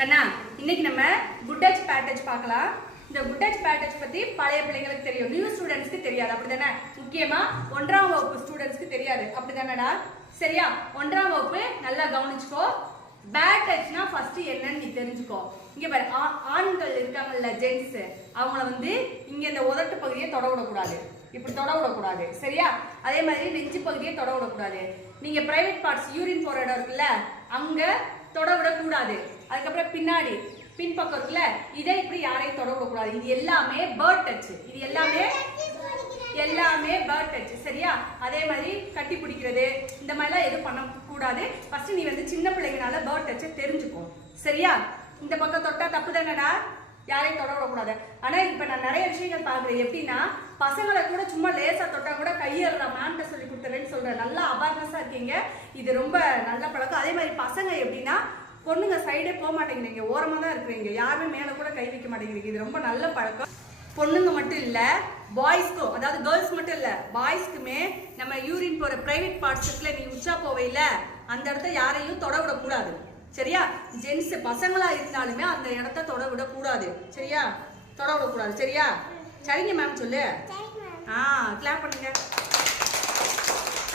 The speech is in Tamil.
கண்ணா இன்னைக்கு நம்ம குட் டச் பேட் டச் பார்க்கலாம். இந்த குட் டச் பேட் டச் பத்தி பழைய பிள்ளைங்களுக்கு தெரியும், நியூ ஸ்டூடெண்ட்ஸ்க்கு தெரியாது. அப்படிதானே? முக்கியமா 1ஆம் வகுப்பு ஸ்டூடெண்ட்ஸ்க்கு தெரியாது. அப்படிதானடா? சரியா? 1ஆம் வகுப்பு நல்லா கவனிச்சுக்கோ. பேட் டச்னா ஃபர்ஸ்ட் என்னன்னு நீ தெரிஞ்சுக்கோ. இங்க பாரு, ஆண்கள் இருக்காங்கல்ல, ஜென்ஸ், அவங்கள வந்து இங்க இந்த உதட்டு பகுதியை தொட விடக்கூடாது, இப்படி தொட விடக்கூடாது. சரியா? அதே மாதிரி நெஞ்சு பகுதியை தொட விடக்கூடாது. நீங்க பிரைவேட் பார்ட்ஸ் யூரின் போற இடம் இருக்குல்ல, அங்க தொட விடக்கூடாது. அதுக்கப்புறம் பின்னாடி பின்பக்கம் இருக்குல்ல, இதை இப்படி யாரையும் தொட விடக்கூடாது. இது எல்லாமே பேர்ட் டச். இது எல்லாமே பேர்ட் டச். சரியா? அதே மாதிரி கட்டி பிடிக்கிறது இந்த மாதிரிலாம் எதுவும் பண்ணக்கூடாது. ஃபர்ஸ்ட் நீ வந்து சின்ன பிள்ளைங்கனால பேர்ட் டச்சை தெரிஞ்சுக்கோ. சரியா? இந்த பக்கம் தொட்டா தப்பு தானடா, யாரையும் தொட விடக்கூடாது. ஆனா இப்ப நான் நிறைய விஷயங்கள் பாக்குறேன். எப்படின்னா, பசங்களை கூட சும்மா லேசா தொட்டா கூட கையேறா மேம்கிட்ட சொல்லி கொடுத்துறேன்னு சொல்றேன். நல்லா அவேர்னஸா இருக்கீங்க, இது ரொம்ப நல்ல பழக்கம். அதே மாதிரி பசங்க எப்படின்னா, பொண்ணுங்க சைடே போக மாட்டேங்கிறீங்க, ஓரமா தான் இருக்கிறீங்க, யாருமே மேல கூட கை வைக்க மாட்டேங்கிறீங்க. இது ரொம்ப நல்ல பழக்கம். பொண்ணுங்க மட்டும் இல்ல, பாய்ஸ்க்கும், அதாவது கேர்ள்ஸ் மட்டும் இல்ல, பாய்ஸ்க்குமே நம்ம யூரின் போற பிரைவேட் பார்ட்ஸ்க்குள்ள நீ உச்சா போவையில அந்த இடத்த யாரையும் தொட விடக்கூடாது. சரியா? ஜென்ஸ் பசங்களா இருந்தாலுமே அந்த இடத்த தொட விடக்கூடாது. சரியா? தொட விடக்கூடாது. சரியா? சரிங்க மேம் சொல்லு. கிளாப் பண்ணுங்க.